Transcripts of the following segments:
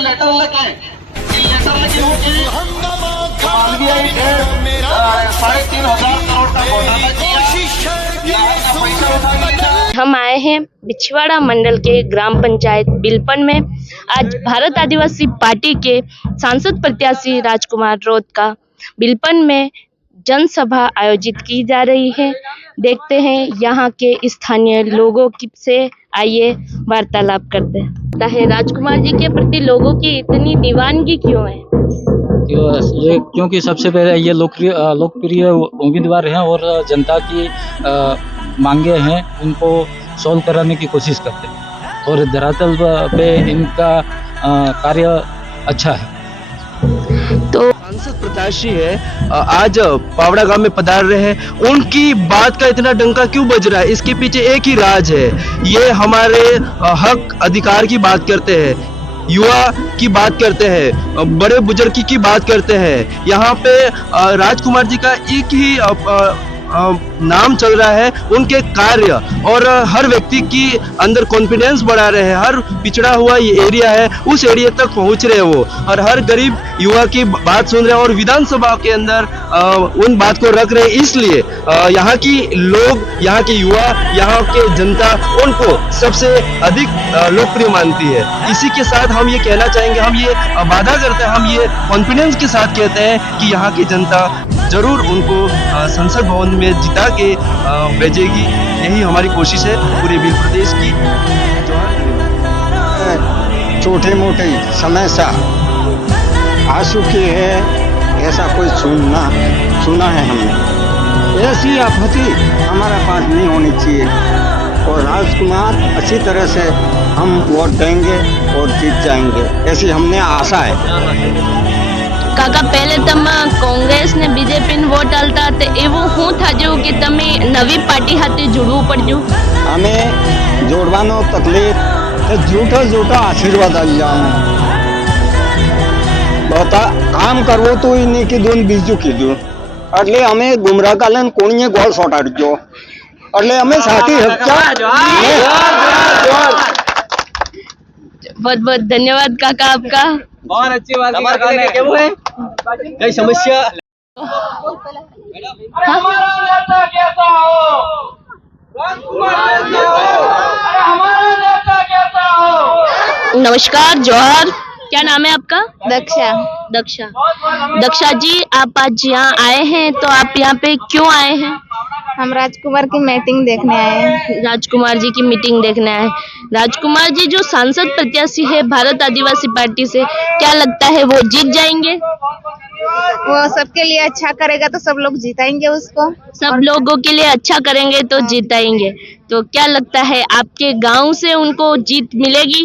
Letter लेके मालवीय के 3,500 करोड़ का घोटाला किया, यहाँ का पैसा उठा लिया। हम आए हैं बिछवाड़ा मंडल के ग्राम पंचायत बिलपन में। आज भारत आदिवासी पार्टी के सांसद प्रत्याशी राजकुमार रोत का बिलपन में जनसभा आयोजित की जा रही है। देखते हैं यहाँ के स्थानीय लोगों की से, आइए वार्तालाप करते हैं। राजकुमार जी के प्रति लोगों की इतनी दीवानगी क्यों है? ये क्योंकि सबसे पहले ये लोकप्रिय उम्मीदवार हैं और जनता की मांगे हैं, उनको सॉल्व कराने की कोशिश करते हैं और धरातल पे इनका कार्य अच्छा है। तो सांसद प्रत्याशी है, आज पावड़ा गांव में पधार रहे हैं। उनकी बात का इतना डंका क्यों बज रहा है? इसके पीछे एक ही राज है। ये हमारे हक अधिकार की बात करते हैं, युवा की बात करते हैं, बड़े बुजुर्ग की बात करते हैं। यहाँ पे राजकुमार जी का एक ही नाम चल रहा है, उनके कार्य और हर व्यक्ति की अंदर कॉन्फिडेंस बढ़ा रहे हैं। हर पिछड़ा हुआ ये एरिया है, उस एरिया तक पहुंच रहे हैं वो, और हर गरीब युवा की बात सुन रहे हैं और विधानसभा के अंदर उन बात को रख रहे हैं। इसलिए यहाँ की लोग, यहाँ के युवा, यहाँ के जनता उनको सबसे अधिक लोकप्रिय मानती है। इसी के साथ हम ये कहना चाहेंगे, हम ये वादा करते हैं, हम ये कॉन्फिडेंस के साथ कहते हैं कि यहाँ की जनता जरूर उनको संसद भवन में जिता के भेजेगी। यही हमारी कोशिश है पूरे बिल प्रदेश की। छोटे मोटे समस्या आ चुकी है, ऐसा कोई सुना है हमने। ऐसी आपत्ति हमारे पास नहीं होनी चाहिए और राजकुमार अच्छी तरह से हम वोट देंगे और जीत जाएंगे, ऐसी हमने आशा है। काका, पहले तम कांग्रेस ने बीजेपी ने वोट डालता ते एवं હું થાજો કે તમે નવી પાર્ટી સાથે જોડવું પડ્યું? અમે જોડવાનો તકલીફ તો જૂઠો આશીર્વાદ આવી જાય। બતા કામ કરવો તો એ નહીં કીધું ને બીજું કીધું, એટલે અમે ગુમરાહ કાલન કોણીએ ગોળ સોટાડજો, એટલે અમે સાથી હપ્તા। बहुत बहुत धन्यवाद काका आपका। बहुत अच्छी बात है। क्या है कई समस्या हमारा नेता कैसा हो, राजकुमार कैसा हो, अरे हमारा नेता कैसा हो। नमस्कार, जोहर। क्या नाम है आपका? दक्षा। दक्षा जी, आप आज यहाँ आए हैं, तो आप यहाँ पे क्यों आए हैं? हम राजकुमार की मीटिंग देखने आए हैं। राजकुमार जी की मीटिंग देखने आए। राजकुमार जी जो सांसद प्रत्याशी है भारत आदिवासी पार्टी से, क्या लगता है वो जीत जाएंगे? वो सबके लिए अच्छा करेगा तो सब लोग जिताएंगे उसको। सब लोगों के लिए अच्छा करेंगे तो जिताएंगे। तो क्या लगता है आपके गांव से उनको जीत मिलेगी?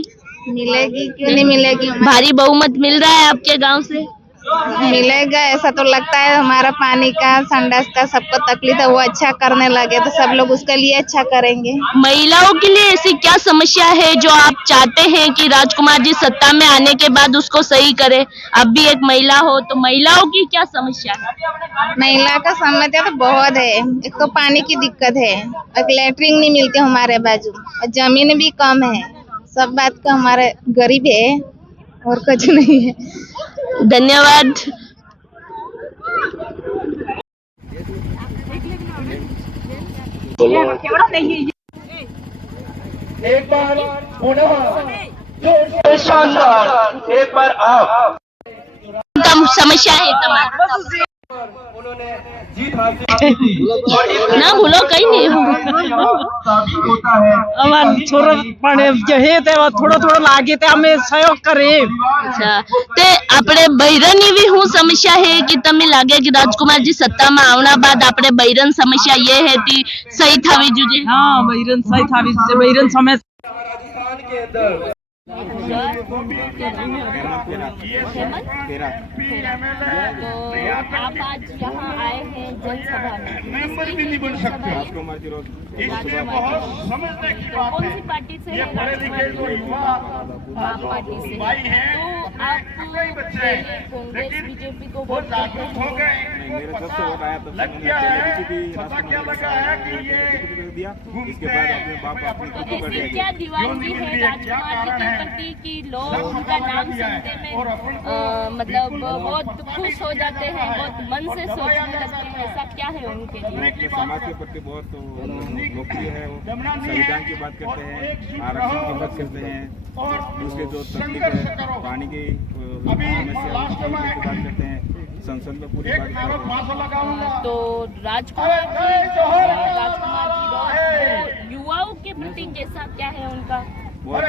मिलेगी, क्यों नहीं मिलेगी। भारी बहुमत मिल रहा है आपके गांव से? मिलेगा, ऐसा तो लगता है। हमारा पानी का, संडास का सबको तकलीफ है, वो अच्छा करने लगे तो सब लोग उसके लिए अच्छा करेंगे। महिलाओं के लिए ऐसी क्या समस्या है जो आप चाहते हैं कि राजकुमार जी सत्ता में आने के बाद उसको सही करे? आप भी एक महिला हो, तो महिलाओं की क्या समस्या है? महिला का समस्या तो बहुत है। एक तो पानी की दिक्कत है, एक लैट्रिन नहीं मिलती हमारे बाजू, और जमीन भी कम है। सब बात का हमारे गरीब है और कुछ नहीं है। धन्यवाद। एक बार पुनः शानदार, एक बार आप समस्या है तमाम उन्होंने जीत हासिल की और ना भूलो, कहीं नहीं साबित होता है। અમાર છોરો પણ જે તે થોડો લાગે તે અમે સહયોગ કરે। अच्छा, ते આપણે બૈરન એવી હું સમસ્યા है कि તમે લાગે कि राजकुमार जी સત્તામાં આવના બાદ આપણે બૈરન સમસ્યા ये है कि सही थावी जुजे। હા બૈરન સહી થાવી છે, બૈરન સમસ્યા राजस्थान के अंदर तो आप आज यहाँ आए हैं जनसभा में, मेंबर भी नहीं बन सकते। इसलिए बहुत समझने की बात कौन है। सी पार्टी से? ये पढ़े लिखे जो युवा पार्टी से भाई हैं, तो आप कई बच्चे हैं, कांग्रेस बीजेपी को वो जागरूक हो गए, इनको मेरा जब से वोट आया तब से मैंने पहले बीजेपी राजकुमार दिया, इसके बाद अपने बाप अपनी खुद को कर ऐसी दिया। क्या दीवानगी है राजकुमार जी के प्रति कि लोग उनका नाम सुनते में मतलब बहुत खुश हो जाते हैं, बहुत मन से सोचने लगते हैं, ऐसा क्या है उनके लिए? अपने समाज के प्रति बहुत लोकप्रिय है, वो संविधान की बात करते हैं, आरक्षण की बात करते हैं, दूसरे जो तकलीफ है पानी की समस्या उसकी बात करते हैं, संसद में पूरी बात करते हैं। तो राजकुमार जी रॉय युवाओं के प्रति कैसा क्या है उनका? बहुत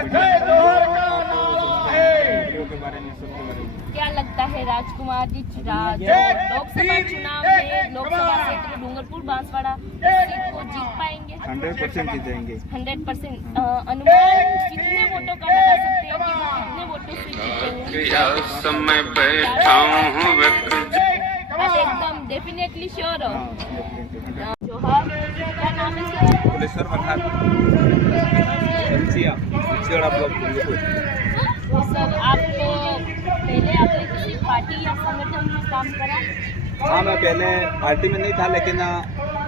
नौकरियों के बारे में, सबके बारे में क्या लगता है राजकुमार जी लोकसभा चुनाव में लोकसभा क्षेत्र डूंगरपुर बांसवाड़ा सीट को जीत पाएंगे? 100% जीतेंगे। 100%। अनुमान कितने वोटों का लगा सकते हैं कि वो कितने वोटों से जीतेंगे? आप एकदम डेफिनेटली श्योर हो? जोहार, क्या नाम है सर? पुलेश्वर प्रधान, एमसीआ, पिछड़ा ब्लॉक डूंगरपुर। तो सर आपको पहले आपने किसी पार्टी या संगठन में काम करा? हाँ, मैं पहले पार्टी में नहीं था, लेकिन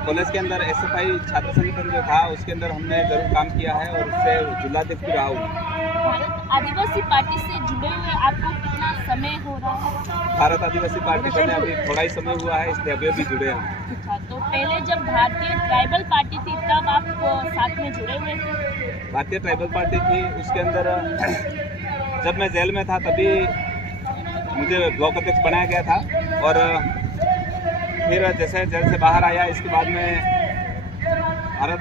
कॉलेज के अंदर एसएफआई छात्र संगठन जो था उसके अंदर हमने जरूर काम किया है और उससे जिलाध्यक्ष भी रहा हूँ। भारत आदिवासी पार्टी से जुड़े हुए आपको कितना समय हो रहा है? भारत आदिवासी पार्टी से अभी थोड़ा ही समय हुआ है, इसलिए अभी जुड़े हैं। अच्छा, तो पहले जब भारतीय ट्राइबल पार्टी थी तब आप साथ में जुड़े हुए थे? भारतीय ट्राइबल पार्टी थी, उसके अंदर जब मैं जेल में था तभी मुझे ब्लॉक अध्यक्ष बनाया गया था और फिर जैसे जेल से बाहर आया इसके बाद में भारत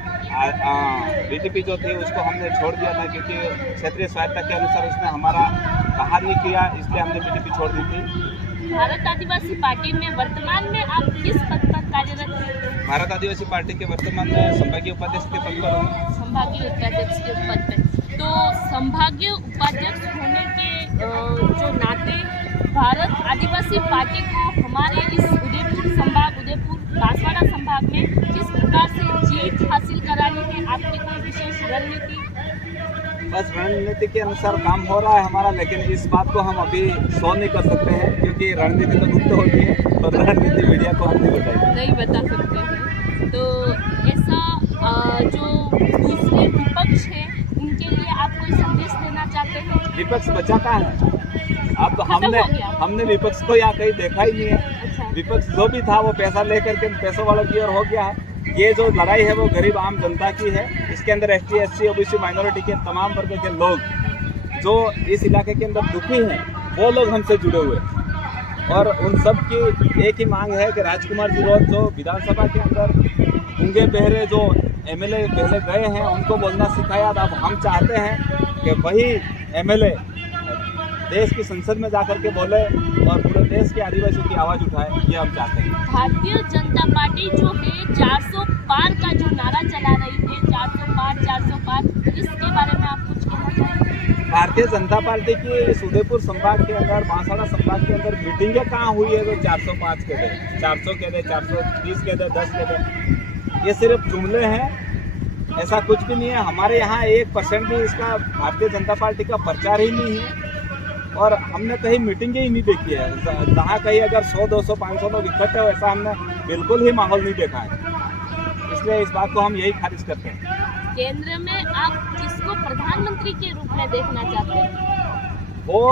बीजेपी जो थी उसको हमने छोड़ दिया था, क्योंकि क्षेत्रीय स्वायत्ता के अनुसार उसने हमारा बाहर नहीं किया, इसलिए हमने बीजेपी छोड़ दी थी। भारत आदिवासी पार्टी में वर्तमान में आप किस पद पर कार्यरत हैं? भारत आदिवासी पार्टी के वर्तमान में संभागीय उपाध्यक्ष के पद पर हूँ। संभागीय उपाध्यक्ष के पद पे। तो संभागीय उपाध्यक्ष होने के जो नाते भारत आदिवासी पार्टी को हमारे इस उदयपुर बांसवाड़ा संभाग में किस प्रकार से जीत हासिल करानी है, आपकी कोई विशेष रणनीति? बस रणनीति के अनुसार काम हो रहा है हमारा, लेकिन इस बात को हम अभी शो नहीं कर सकते हैं, क्योंकि रणनीति तो गुप्त होती है और रणनीति मीडिया को हम नहीं बताएंगे। नहीं बता सकते हैं। तो ऐसा जो दूसरे विपक्ष है उनके लिए आप कोई संदेश देना चाहते हैं? विपक्ष बचाता है, अब हमने विपक्ष को यहाँ कहीं देखा ही नहीं है। अच्छा। विपक्ष जो भी था वो पैसा लेकर के पैसों वालों की ओर हो गया है। ये जो लड़ाई है वो गरीब आम जनता की है, इसके अंदर ST SC OBC माइनॉरिटी के तमाम वर्ग के लोग जो इस इलाके के अंदर दुखी हैं वो लोग हमसे जुड़े हुए हैं और उन सब की एक ही मांग है कि राजकुमार जी रोज जो विधानसभा के अंदर गूंगे बहरे जो MLA पहले गए हैं उनको बोलना सिखाया, अब हम चाहते हैं कि वही MLA देश की संसद में जाकर के बोले और पूरे देश के आदिवासियों की आवाज़ उठाए, ये हम चाहते हैं। भारतीय जनता पार्टी जो है 400 पार का जो नारा चला रही है, 400 पार, इसके बारे में आप कुछ कहना चाहेंगे? भारतीय जनता पार्टी की इस उदयपुर संभाग के अंदर, बांसवाड़ा संभाग के अंदर मीटिंगें कहाँ हुई है जो 405 के दे, 400 के दे, 430 के दे, 10 के दे, ये सिर्फ जुमले हैं, ऐसा कुछ भी नहीं है। हमारे यहाँ 1% भी इसका भारतीय जनता पार्टी का प्रचार ही नहीं है और हमने कहीं मीटिंगें ही नहीं देखी है। जहाँ कहीं अगर 100, 200, 500 लोग इकट्ठे हो ऐसा हमने बिल्कुल ही माहौल नहीं देखा है, इसलिए इस बात को हम यही खारिज करते हैं। केंद्र में आप किसको प्रधानमंत्री के रूप में देखना चाहते हैं? वो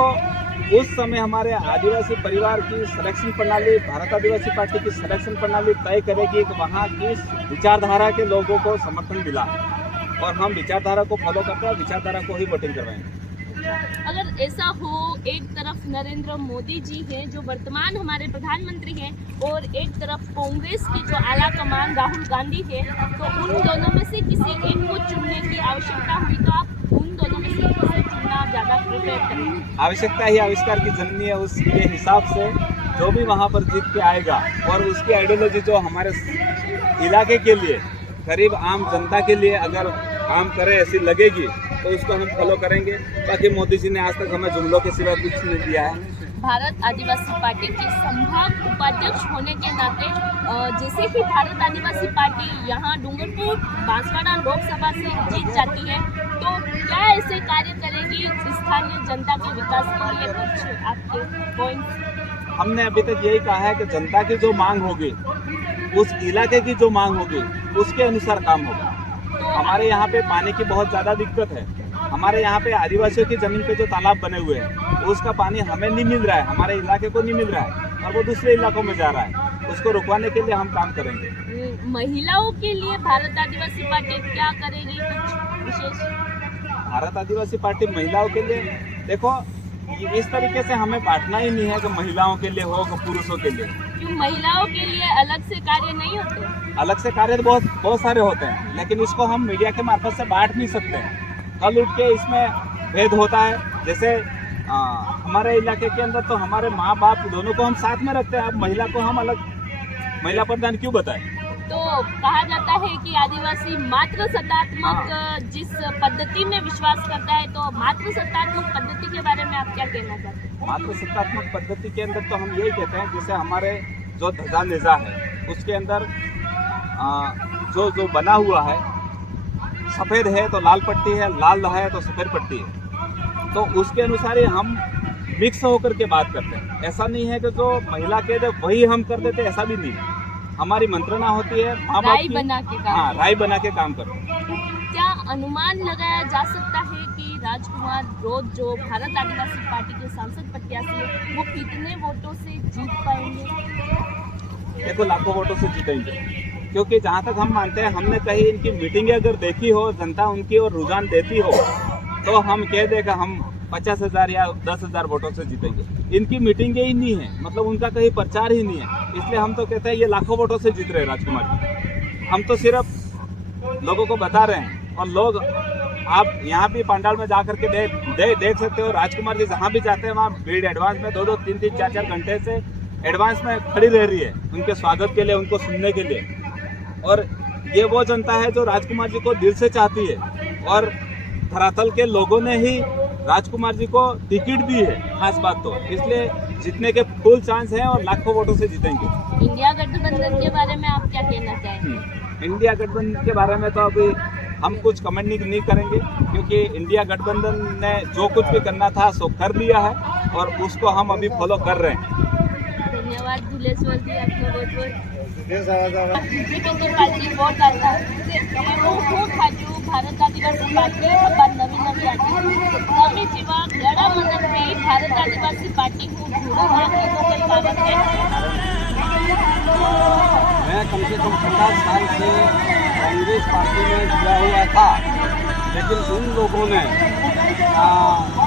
उस समय हमारे आदिवासी परिवार की सिलेक्शन प्रणाली, भारत आदिवासी पार्टी की सिलेक्शन प्रणाली तय करेगी कि वहाँ किस विचारधारा के लोगों को समर्थन मिला और हम विचारधारा को फॉलो करते हैं, विचारधारा को ही वोटिंग करवाएंगे। अगर ऐसा हो, एक तरफ नरेंद्र मोदी जी हैं जो वर्तमान हमारे प्रधानमंत्री हैं और एक तरफ कांग्रेस के जो आला कमान राहुल गांधी है, तो उन दोनों में से किसी एक को चुनने की आवश्यकता हुई तो आप उन दोनों में से किसे चुनना ज़्यादा प्रेफर करेंगे? आवश्यकता ही आविष्कार की जननी है, उसके हिसाब से जो भी वहाँ पर जीत के आएगा और उसकी आइडियोलॉजी जो हमारे इलाके के लिए, गरीब आम जनता के लिए अगर काम करे ऐसी लगेगी तो उसको हम फॉलो करेंगे। बाकी मोदी जी ने आज तक हमें जुमलों के सिवा कुछ नहीं दिया है। भारत आदिवासी पार्टी के संभाग उपाध्यक्ष होने के नाते जैसे ही भारत आदिवासी पार्टी यहाँ डूंगरपुर बांसवाड़ा लोकसभा से जीत जाती है तो क्या ऐसे कार्य करेगी स्थानीय जनता के विकास के लिए? कुछ आपके पॉइंट्स? हमने अभी तक यही कहा है कि जनता की जो मांग होगी, उस इलाके की जो मांग होगी, उसके अनुसार काम होगा। हमारे यहाँ पे पानी की बहुत ज़्यादा दिक्कत है। हमारे यहाँ पे आदिवासियों की ज़मीन पे जो तालाब बने हुए हैं, उसका पानी हमें नहीं मिल रहा है, हमारे इलाके को नहीं मिल रहा है, और वो दूसरे इलाकों में जा रहा है। उसको रुकवाने के लिए हम काम करेंगे। महिलाओं के लिए भारत आदिवासी पार्टी क्या करेगी, कुछ विशेष? भारत आदिवासी पार्टी महिलाओं के लिए, देखो इस तरीके से हमें बांटना ही नहीं है कि महिलाओं के लिए हो कि पुरुषों के लिए। क्यों महिलाओं के लिए अलग से कार्य नहीं होते? अलग से कार्य तो बहुत सारे होते हैं, लेकिन इसको हम मीडिया के मार्फत से बांट नहीं सकते हैं। कल उठ के इसमें भेद होता है। जैसे हमारे इलाके के अंदर तो हमारे माँ बाप दोनों को हम साथ में रखते हैं। अब महिला को हम अलग महिला प्रधान क्यों बताएं? तो कहा जाता है कि आदिवासी मात्र सत्तात्मक जिस पद्धति में विश्वास करता है, तो मात्र सत्तात्मक पद्धति के बारे में आप क्या कहना चाहते हैं? मात्र सत्तात्मक पद्धति के अंदर तो हम यही कहते हैं, जैसे हमारे जो ध्वजा नेजा है उसके अंदर जो बना हुआ है, सफ़ेद है तो लाल पट्टी है, लाल है तो सफ़ेद पट्टी है, तो उसके अनुसार ही हम मिक्स होकर के बात करते हैं। ऐसा नहीं है कि जो महिला कह दे वही हम कर देते, ऐसा भी नहीं है। हमारी मंत्रणा होती है माँ बाप की, राय बना के काम करते हैं। क्या अनुमान लगाया जा सकता है कि राजकुमार रोध जो भारत आदिवासी पार्टी के सांसद प्रत्याशी है, वो कितने वोटों से जीत पाएंगे? देखो लाखों वोटों से जीतेंगे, क्योंकि जहाँ तक हम मानते हैं, हमने कहीं इनकी मीटिंगें अगर देखी हो, जनता उनकी और रुझान देती हो, तो हम कह देगा हम 50,000 या 10,000 वोटों से जीतेंगे। इनकी मीटिंगें ही नहीं है, मतलब उनका कहीं प्रचार ही नहीं है, इसलिए हम तो कहते हैं ये लाखों वोटों से जीत रहे हैं राजकुमार जी। हम तो सिर्फ लोगों को बता रहे हैं, और लोग आप यहाँ भी पंडाल में जा करके देख सकते हो। राजकुमार जी जहाँ भी जाते हैं वहाँ भीड़ एडवांस में 2-2, 3-3, 4-4 घंटे से एडवांस में खड़ी रह रही है उनके स्वागत के लिए, उनको सुनने के लिए। और ये वो जनता है जो राजकुमार जी को दिल से चाहती है, और धरातल के लोगों ने ही राजकुमार जी को टिकट दी है, खास बात तो, इसलिए जीतने के फुल चांस हैं और लाखों वोटों से जीतेंगे। इंडिया गठबंधन के बारे में आप क्या कहना चाहेंगे? इंडिया गठबंधन के बारे में तो अभी हम कुछ कमेंट नहीं करेंगे, क्योंकि इंडिया गठबंधन ने जो कुछ भी करना था सो कर लिया है, और उसको हम अभी फॉलो कर रहे हैं। धन्यवाद धुलेश्वर जी, आपको बहुत पार्टी वोट आता भारत आदिवासी पार्टी नवी आती जेव्हा गडामधून मी भारत आदिवासी पार्टी को मैं कम से कम 50 साल से कांग्रेस पार्टी में जुड़ा हुआ था, लेकिन उन लोगों ने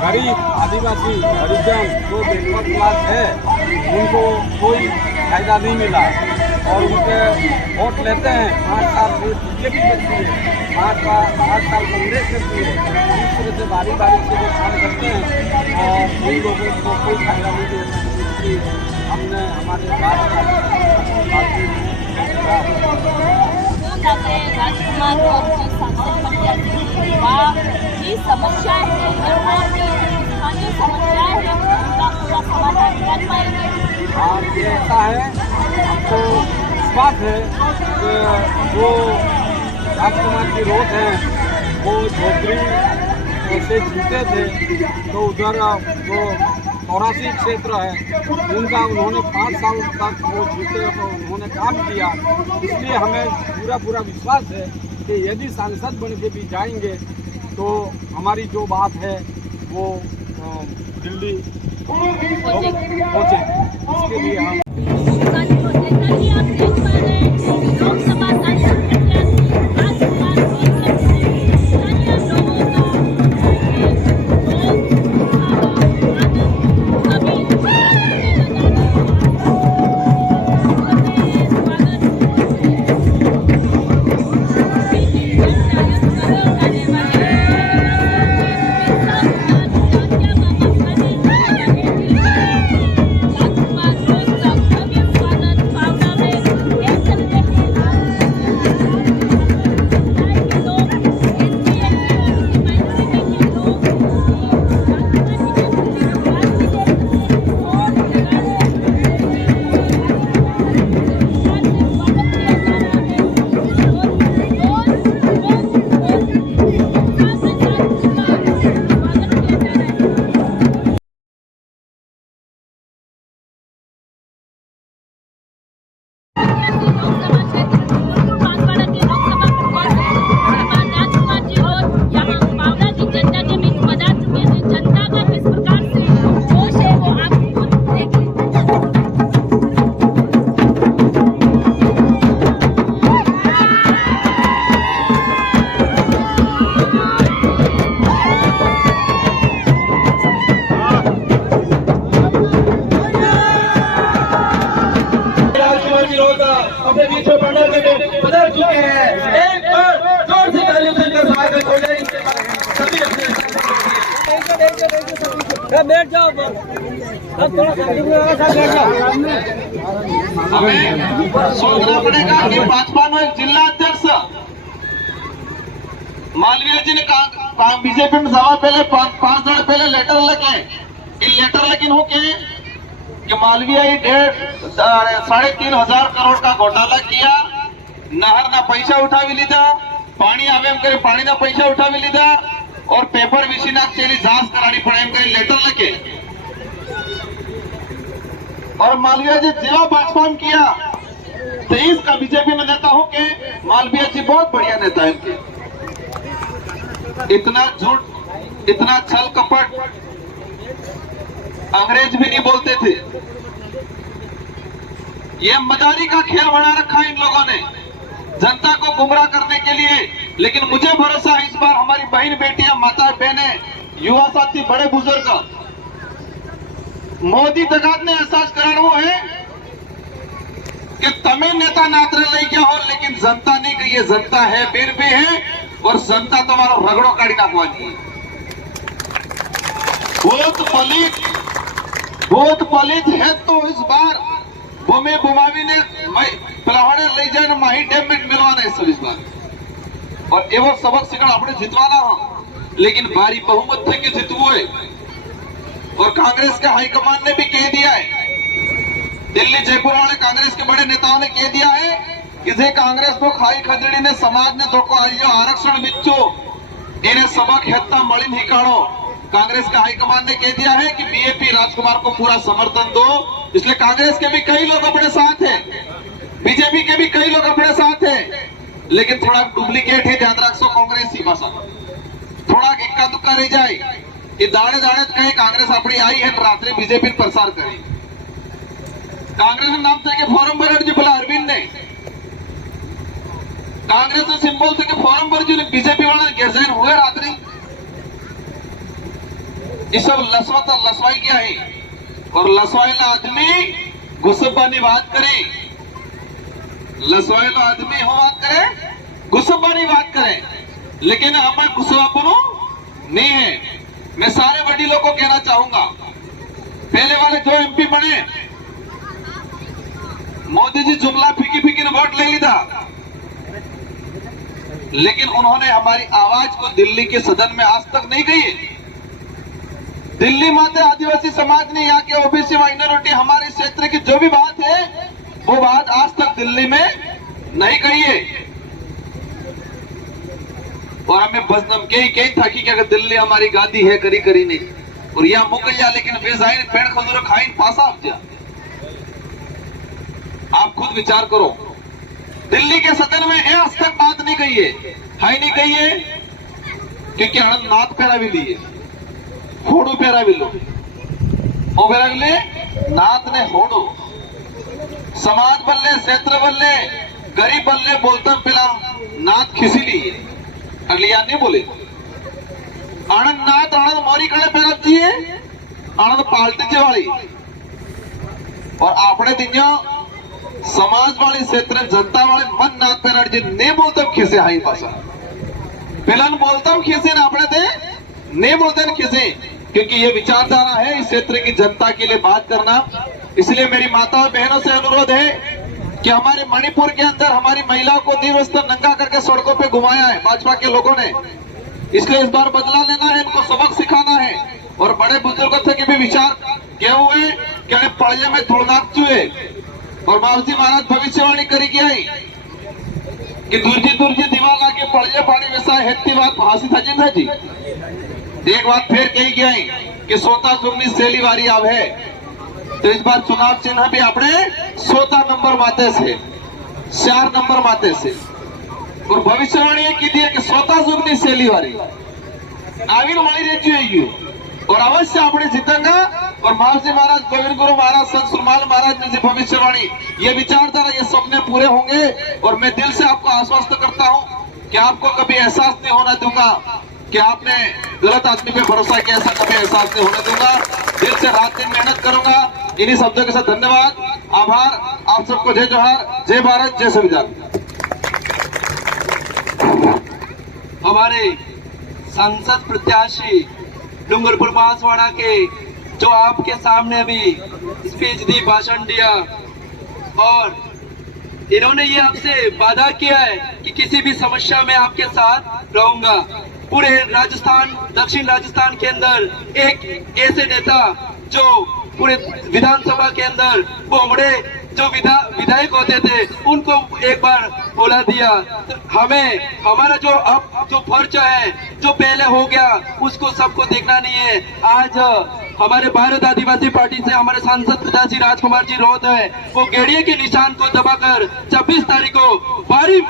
गरीब आदिवासी हरिजन जो बैकवर्ड क्लास है उनको कोई फायदा नहीं मिला, और उनके वोट लेते हैं। 5 साल से बीजेपी करती है, 5 साल कांग्रेस करती है, इस तरह से बारी से वो काम करते हैं, और उन लोगों को कोई फायदा नहीं देता। हमने हमारे राजकुमार जी सांसद प्रत्याशी समस्या है, स्थानीय समस्या है, उनका पूरा समाधान कर पाएंगे। हाँ, ये ऐसा है, हमको विश्वास है कि जो राजकुमार की रोध है वो झोपड़ी से जीते थे, तो उधर जो 84 क्षेत्र है उनका उन्होंने 5 साल तक वो जीते, तो उन्होंने काम किया। इसलिए हमें पूरा विश्वास है कि यदि सांसद बन के भी जाएंगे तो हमारी जो बात है वो दिल्ली पहुँचे। इसके लिए हम लोकसभा सांसद से बीच में पंडल के पधार चुके हैं। एक बार जोर से तालियों से इनका स्वागत हो जाए। सभी अपने बैठ जाओ, अब थोड़ा सा बैठ जाओ। हमें सोचना पड़ेगा कि भाजपा नो एक जिला अध्यक्ष मालवीय जी ने बीजेपी में सवा पहले 5 दिन पहले लेटर लगे, लेटर लेकिन हो कि मालवीय ही 3,500 करोड़ का घोटाला किया, नहर ना पैसा उठावी लीधा, पानी आवे एम करे पानी ना पैसा उठावी लीधा और पेपर विषय ना चेली जांच करानी पड़े एम करे लेटर लगे। और मालवीय जी जिला भाजपा में किया 23 का बीजेपी में नेता हो के मालवीय जी बहुत बढ़िया नेता है इनके। इतना झूठ, इतना छल कपट अंग्रेज भी नहीं बोलते थे। ये मदारी का खेल बना रखा है इन लोगों ने जनता को गुमराह करने के लिए। लेकिन मुझे भरोसा है इस बार हमारी बहन बेटियां, माता बहने, युवा साथी, बड़े बुजुर्ग मोदी तकात ने एहसास कराना है कि तमिल नेता नात्र नहीं क्या हो, लेकिन जनता नहीं कि ये जनता है, वीर भी है और जनता तुम्हारा रगड़ो काढ़ी नाखवानी है। बहुत पलित है तो इस बार भूमि बुमावी ने पलावड़े ले जाए माही डैम में मिलवाना है सब इस बार। और एवं सबक सिकड़ अपने जितवाना हो, लेकिन भारी बहुमत थे कि जितवो है। और कांग्रेस के हाईकमान ने भी कह दिया है, दिल्ली जयपुर वाले कांग्रेस के बड़े नेताओं ने कह दिया है कि जे कांग्रेस को खाई खदड़ी ने समाज ने धोखो आयो आरक्षण बिच्चो इन्हें सबक हेत्ता मलिन हिकाड़ो। कांग्रेस के हाईकमान ने कह दिया है कि बीएपी राजकुमार को पूरा समर्थन दो। इसलिए कांग्रेस के भी कई लोग अपने साथ हैं, बीजेपी के भी कई लोग अपने साथ हैं, लेकिन थोड़ा डुप्लीकेट है, ध्यान रखो कांग्रेस ही भाषा थोड़ा इक्का दुक्का रह जाए कि दाड़े दाड़े कहे कांग्रेस अपनी आई है रात्रि बीजेपी प्रसार करी। कांग्रेस ने नाम थे कि फॉरम भर जी बोला अरविंद ने, कांग्रेस ने सिंबल थे कि फॉरम भर जी बीजेपी वाला गैरजैन हुए रात्रि। ये सब लसवाई किया है और लसवाईला आदमी गुस्सबानी बात करे, लसवाईला आदमी हो बात करे, गुस्सबानी बात करे, लेकिन हमें गुस्सापनो नहीं है। मैं सारे वडीलों को कहना चाहूंगा, पहले वाले जो एमपी बने मोदी जी जुमला फीकी फीकी ने वोट ले लीधा, लेकिन उन्होंने हमारी आवाज को दिल्ली के सदन में आज तक नहीं गई। दिल्ली माते आदिवासी समाज ने, यहाँ के ओबीसी माइनॉरिटी, हमारे क्षेत्र की जो भी बात है वो बात आज तक दिल्ली में नहीं कही है। और हमें बस नमके कही था कि अगर दिल्ली हमारी गादी है करी करी नहीं और यहाँ मुकैया, लेकिन बेजाइन पेड़ खजूर खाइन पासा आप जा। आप खुद विचार करो, दिल्ली के सदन में आज तक बात नहीं कही है नहीं कही है, क्योंकि आनंद नाथ पैरा भी लिए होड़ू पैरा भी लो और फिर अगले नाथ ने होड़ू समाज बल्ले, क्षेत्र बल्ले, गरीब बल्ले बोलता पिला नाथ खिसी ली अगली याद नहीं बोले। आनंद नाथ आनंद मोरी कड़े पैरा दिए आनंद पाल्टी वाली और आपने दिनिया समाज वाली क्षेत्र जनता वाले मन नाथ पैराड जी ने बोलता खिसे हाई पासा पिलन बोलता खिसे ना अपने थे नहीं बोलते खिसे, क्योंकि ये विचारधारा है इस क्षेत्र की जनता के लिए बात करना। इसलिए मेरी माता और बहनों से अनुरोध है कि हमारे मणिपुर के अंदर हमारी महिलाओं को निर्वस्त्र नंगा करके सड़कों पे घुमाया है भाजपा के लोगों ने। इसलिए इस बार बदला लेना है, इनको सबक सिखाना है। और बड़े बुजुर्गों थे कि भी विचार क्या हुए कि पढ़े में धुलनाक चुए और बाबूजी महाराज भविष्यवाणी करी गया कि दुर्जी दीवार लाके पढ़े पानी वैसा हेती बात हासिल था जिंदा जी। एक बात फिर कही गया कि सोता जुगनी सेली वारी अब है, तो इस बार चुनाव चिन्ह भी अपने 16 नंबर माते से 4 नंबर माते से और भविष्यवाणी की दी है कि 16 जुगनी सेली वारी आगे मणि रही और अवश्य अपने जीतेंगा। और महाराज महाराज गोविंद गुरु महाराज संत सुरमाल महाराज ने भविष्यवाणी, ये विचारधारा, ये सपने पूरे होंगे। और मैं दिल से आपको आश्वस्त करता हूं कि आपको कभी एहसास नहीं होने दूंगा कि आपने गलत आदमी पे भरोसा किया, ऐसा कभी एहसास नहीं होने दूंगा। दिल से रात दिन मेहनत करूंगा। इन्हीं शब्दों के साथ धन्यवाद, आभार। आप सबको जय जोहार, जय भारत, जय संविधान। हमारे सांसद प्रत्याशी डूंगरपुर बांसवाड़ा के जो आपके सामने अभी स्पीच दी, भाषण दिया, और इन्होंने ये आपसे वादा किया है कि किसी भी समस्या में आपके साथ रहूंगा। पूरे राजस्थान, दक्षिण राजस्थान के अंदर एक ऐसे नेता जो पूरे विधानसभा के अंदर बोमड़े जो विधायक होते थे उनको एक बार बुला दिया। तो हमें हमारा जो अब जो फर्ज है जो पहले हो गया उसको सबको देखना नहीं है। आज हमारे भारत आदिवासी पार्टी से हमारे सांसद प्रत्याशी राजकुमार जी रोत है, वो गेड़िए के निशान को दबाकर 26 तारीख को भारी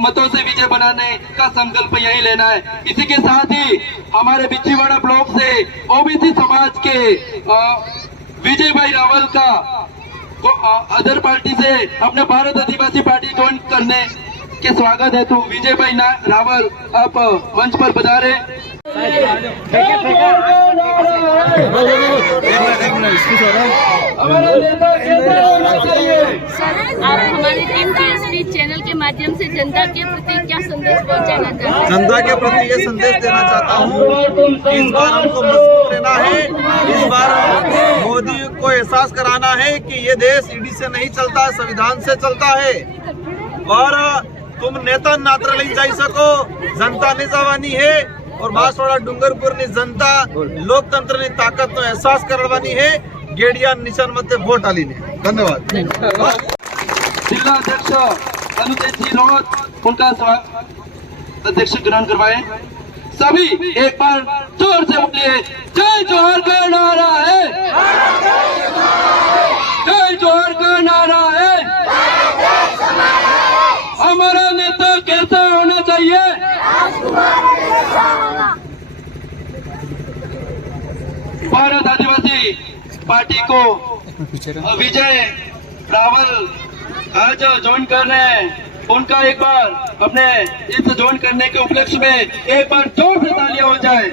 मतों से विजय बनाने का संकल्प यही लेना है। इसी के साथ ही हमारे बिछीवाड़ा ब्लॉक से ओबीसी समाज के विजय भाई रावल का अदर पार्टी से अपने भारत आदिवासी पार्टी ज्वाइन करने के स्वागत है। तो विजय भाई रावल आप मंच पर पधारे। सर, आप हमारे टीम टीएसपी चैनल के माध्यम से जनता के प्रति क्या संदेश पहुंचाना चाहते हैं? जनता के प्रति ये संदेश देना चाहता हूँ कि इस बार हमको मजबूत रहना है। इस बार मोदी को एहसास कराना है कि ये देश ईडी से नहीं चलता है, संविधान से चलता है। और तुम नेता नात्र नहीं जा सको, जनता ने जवानी है और बांसवाड़ा डूंगरपुर ने जनता लोकतंत्र ने ताकत नो एहसास करवानी है। गेड़िया निशान मत वोट आली ने। धन्यवाद। जिला अध्यक्ष अनुतेज जी रोत उनका अध्यक्ष ग्रहण करवाए। सभी एक बार जोर से बोलिए, जय जोहर का नारा है, जय जोहर का नारा है। हमारा नेता कैसा होना चाहिए? भारत आदिवासी पार्टी को विजय रावल आज ज्वाइन कर रहे हैं, उनका एक बार अपने इस ज्वाइन करने के उपलक्ष्य में एक बार जोर से तालियां हो जाए।